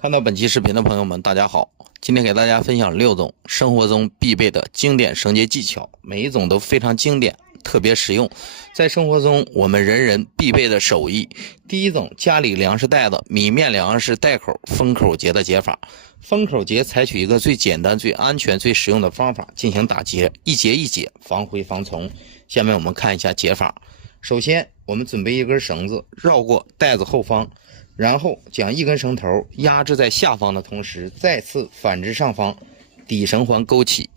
看到本期视频的朋友们，大家好！今天给大家分享6种生活中必备的经典绳结技巧，每一种都非常经典，特别实用，在生活中我们人人必备的手艺。第一种，家里粮食袋子米面粮食袋口封口结的结法。封口结采取一个最简单、最安全、最实用的方法进行打结，一结一解，防灰防虫。下面我们看一下结法。首先，我们准备一根绳子，绕过袋子后方。然后将一根绳头压制在下方的同时，再次反至上方，底绳环勾起。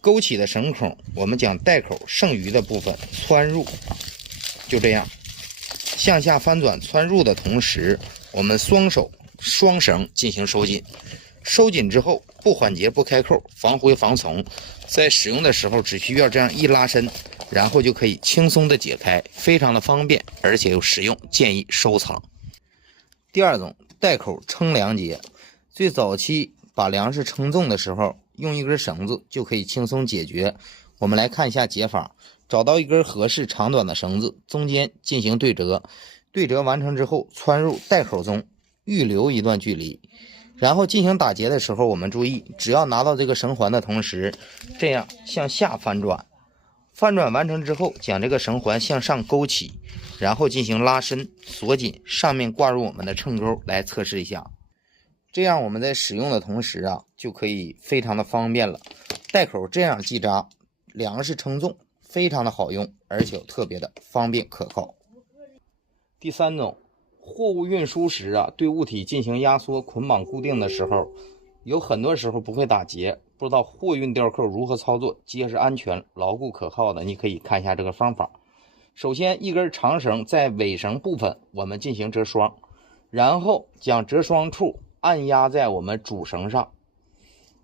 勾起的绳孔，我们将袋口剩余的部分穿入，就这样向下翻转穿入的同时，我们双手双绳进行收紧。收紧之后，不缓结不开扣，防灰防虫。在使用的时候，只需要这样一拉伸，然后就可以轻松的解开，非常的方便，而且又实用，建议收藏。第二种，袋口称粮结。最早期把粮食称重的时候，用一根绳子就可以轻松解决。我们来看一下解法。找到一根合适长短的绳子，中间进行对折。对折完成之后，穿入袋口中，预留一段距离。然后进行打结的时候，我们注意，只要拿到这个绳环的同时，这样向下翻转。翻转完成之后，将这个绳环向上勾起，然后进行拉伸锁紧，上面挂入我们的秤钩来测试一下。这样我们在使用的同时就可以非常的方便了。袋口这样系扎，粮食称重，非常的好用，而且特别的方便可靠。第三种，货物运输时对物体进行压缩捆绑固定的时候，有很多时候不会打结，不知道货运吊扣如何操作结实安全牢固可靠的，你可以看一下这个方法。首先，一根长绳在尾绳部分我们进行折双，然后将折双处按压在我们主绳上。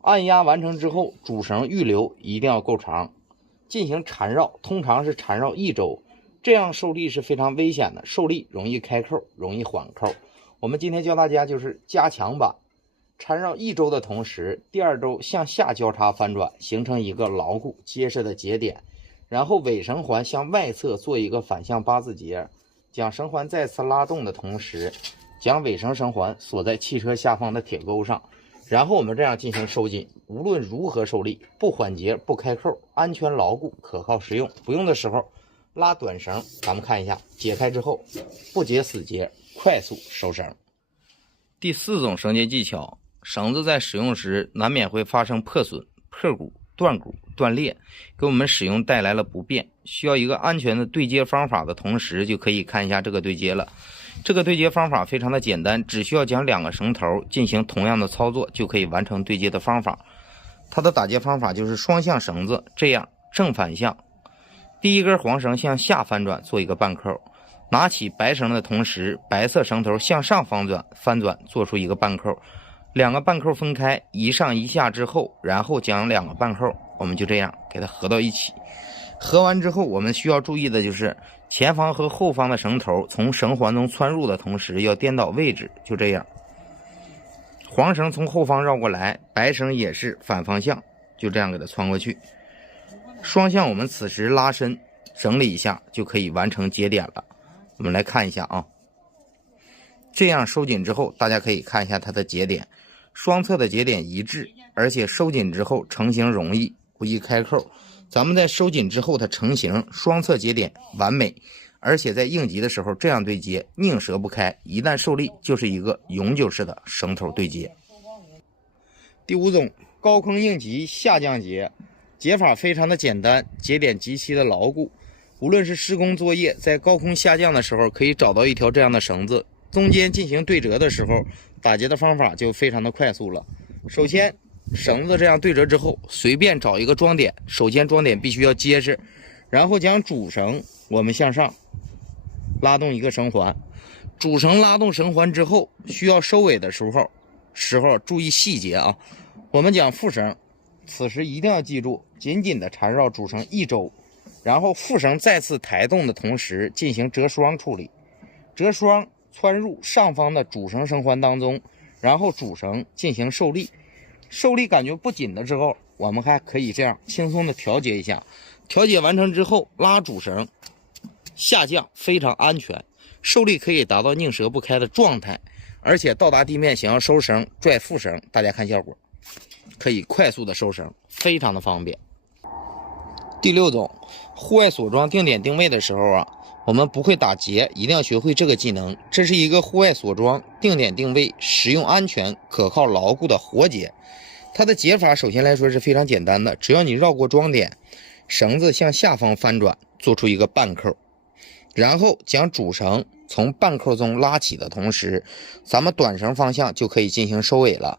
按压完成之后，主绳预留一定要够长，进行缠绕，通常是缠绕1周，这样受力是非常危险的，受力容易开扣，容易缓扣。我们今天教大家就是加强版，缠绕1周的同时，第2周向下交叉翻转，形成一个牢固结实的节点。然后尾绳环向外侧做一个反向8字结，将绳环再次拉动的同时，将尾绳环锁在汽车下方的铁钩上。然后我们这样进行收紧，无论如何受力，不缓结不开扣，安全牢固可靠实用。不用的时候拉短绳，咱们看一下，解开之后不结死结，快速收绳。第4种绳结技巧，绳子在使用时难免会发生破损、破骨、断骨、断裂，给我们使用带来了不便，需要一个安全的对接方法的同时，就可以看一下这个对接了。这个对接方法非常的简单，只需要将2个绳头进行同样的操作，就可以完成对接的方法。它的打结方法就是双向绳子，这样正反向。第一根黄绳向下翻转做一个半扣，拿起白绳的同时，白色绳头向上翻转做出一个半扣。2个半扣分开，一上一下之后，然后将2个半扣我们就这样给它合到一起。合完之后，我们需要注意的就是前方和后方的绳头从绳环中穿入的同时要颠倒位置，就这样。黄绳从后方绕过来，白绳也是反方向，就这样给它穿过去。双向我们此时拉伸整理一下就可以完成节点了。我们来看一下这样收紧之后，大家可以看一下它的节点，双侧的节点一致，而且收紧之后成型容易，不易开扣。咱们在收紧之后它成型，双侧节点完美，而且在应急的时候这样对接拧折不开，一旦受力就是一个永久式的绳头对接。第5种，高空应急下降结。结法非常的简单，节点极其的牢固，无论是施工作业在高空下降的时候，可以找到一条这样的绳子，中间进行对折的时候，打结的方法就非常的快速了。首先绳子这样对折之后，随便找一个装点，首先装点必须要结实，然后将主绳我们向上拉动一个绳环，主绳拉动绳环之后，需要收尾的时候注意细节我们将副绳此时一定要记住，紧紧的缠绕主绳1周，然后副绳再次抬动的同时进行折双处理，折双穿入上方的主绳环当中，然后主绳进行受力，受力感觉不紧的时候，我们还可以这样轻松的调节一下，调节完成之后拉主绳下降非常安全，受力可以达到拧折不开的状态，而且到达地面想要收绳拽副绳，大家看效果，可以快速的收绳，非常的方便。第6种，户外锁桩定点定位的时候啊，我们不会打结，一定要学会这个技能。这是一个户外锁桩定点定位、实用、安全、可靠、牢固的活结。它的解法首先来说是非常简单的，只要你绕过桩点，绳子向下方翻转，做出一个半扣，然后将主绳从半扣中拉起的同时，咱们短绳方向就可以进行收尾了。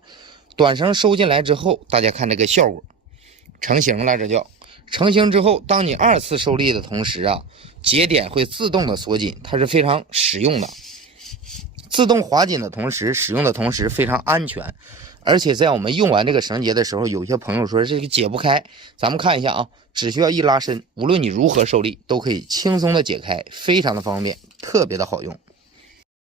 短绳收进来之后，大家看这个效果，成型了，这叫成型之后，当你2次受力的同时啊，节点会自动的锁紧，它是非常实用的。自动滑紧的同时，使用的同时非常安全。而且在我们用完这个绳结的时候，有些朋友说这个解不开，咱们看一下啊，只需要一拉伸，无论你如何受力，都可以轻松的解开，非常的方便，特别的好用。